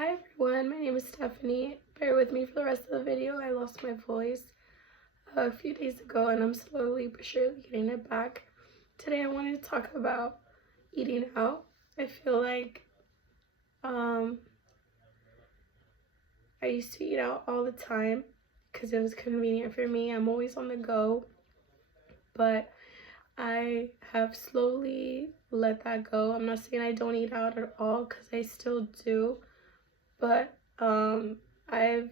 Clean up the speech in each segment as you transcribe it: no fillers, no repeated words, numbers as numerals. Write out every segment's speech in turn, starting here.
Hi everyone, my name is Stephanie. Bear with me for the rest of the video. I lost my voice a few days ago and I'm slowly but surely getting it back. Today I wanted to talk about eating out. I feel like I used to eat out all the time because it was convenient for me. I'm always on the go, but I have slowly let that go. I'm not saying I don't eat out at all because I still do, but I've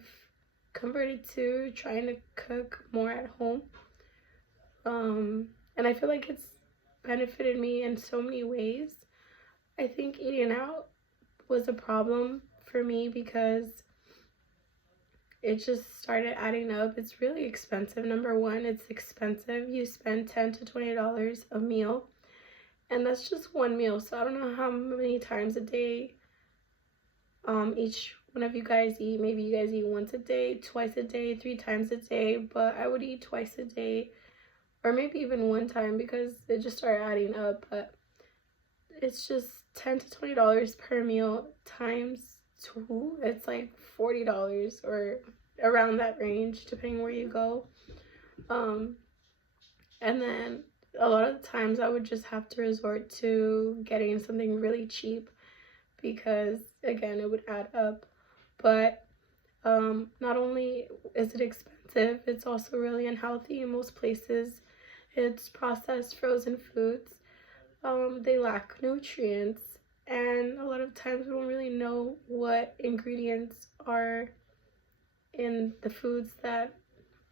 converted to trying to cook more at home. And I feel like it's benefited me in so many ways. I think eating out was a problem for me because it just started adding up. It's really expensive. Number one, it's expensive. You spend $10 to $20 a meal, and that's just one meal. So I don't know how many times a day each one of you guys eat. Maybe you guys eat once a day, twice a day, 3 times a day, but I would eat twice a day, or maybe even one time because it just started adding up. But it's just $10 to $20 per meal times 2. It's like $40 or around that range depending where you go. And then a lot of the times I would just have to resort to getting something really cheap because again it would add up. But not only is it expensive, it's also really unhealthy. In most places it's processed frozen foods. They lack nutrients, and a lot of times we don't really know what ingredients are in the foods that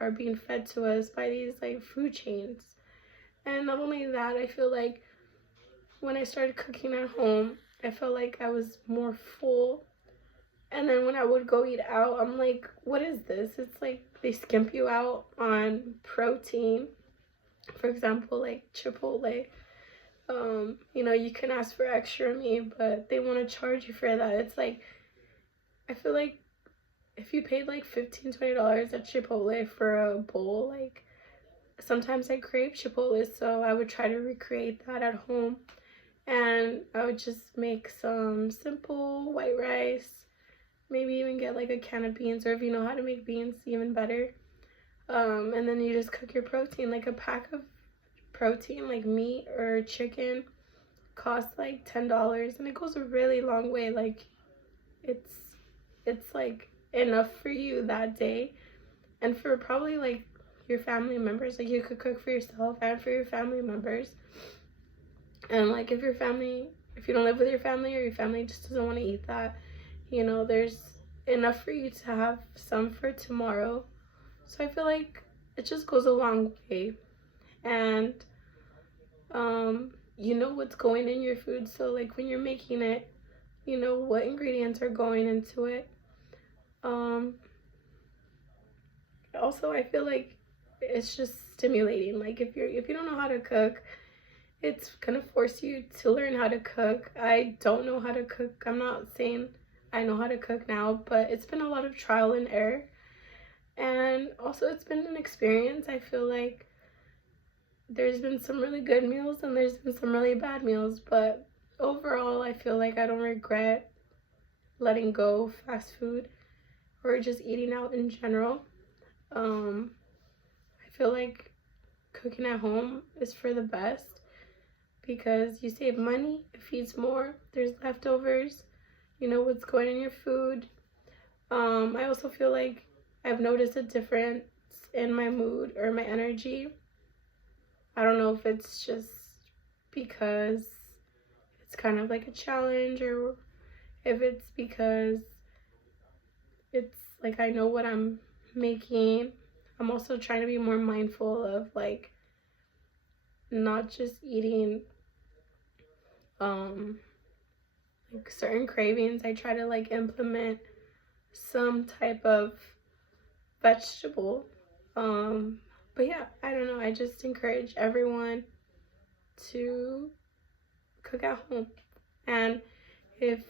are being fed to us by these like food chains. And not only that, I feel like when I started cooking at home, I felt like I was more full. And then when I would go eat out, I'm like, what is this? It's like they skimp you out on protein. For example, like Chipotle. You can ask for extra meat, but they want to charge you for that. It's like, I feel like if you paid like $15, $20 at Chipotle for a bowl, like sometimes I crave Chipotle, so I would try to recreate that at home. And I would just make some simple white rice, maybe even get like a can of beans, or if you know how to make beans, even better. And then you just cook your protein. Like a pack of protein, like meat or chicken, costs like $10, and it goes a really long way. Like it's like enough for you that day, and for probably like your family members. Like you could cook for yourself and for your family members. And like if you don't live with your family, or your family just doesn't want to eat that, there's enough for you to have some for tomorrow. So I feel like it just goes a long way. And you know what's going in your food, so like when you're making it, you know what ingredients are going into it. Also, I feel like it's just stimulating. Like if you don't know how to cook, it's gonna force you to learn how to cook. I don't know how to cook. I'm not saying I know how to cook now, but it's been a lot of trial and error. And also it's been an experience. I feel like there's been some really good meals and there's been some really bad meals, but overall I feel like I don't regret letting go fast food or just eating out in general. I feel like cooking at home is for the best because you save money, it feeds more, there's leftovers, you know what's going in your food. I also feel like I've noticed a difference in my mood or my energy. I don't know if it's just because it's kind of like a challenge, or if it's because it's like I know what I'm making. I'm also trying to be more mindful of like not just eating like certain cravings. I try to like implement some type of vegetable. But yeah, I don't know. I just encourage everyone to cook at home. And if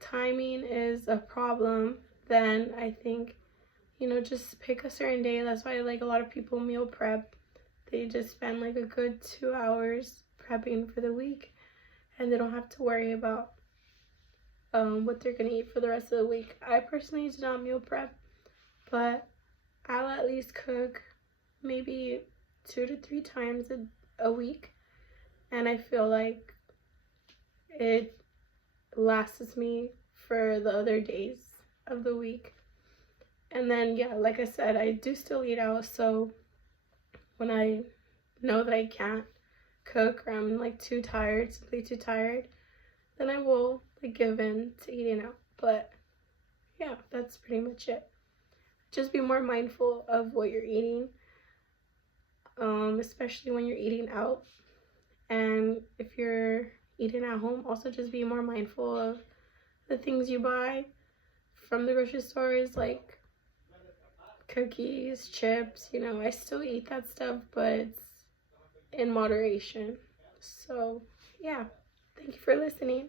timing is a problem, then I think, just pick a certain day. That's why like a lot of people meal prep. They just spend like a good 2 hours prepping for the week, and they don't have to worry about what they're gonna eat for the rest of the week. I personally do not meal prep, but I'll at least cook maybe 2 to 3 times a week, and I feel like it lasts me for the other days of the week. And then, yeah, like I said, I do still eat out, so when I know that I can't cook or I'm like too tired, simply too tired, then I will like give in to eating out. But yeah, that's pretty much it. Just be more mindful of what you're eating, especially when you're eating out. And if you're eating at home, also just be more mindful of the things you buy from the grocery stores, like cookies, chips. You know, I still eat that stuff, but it's in moderation. So yeah, thank you for listening.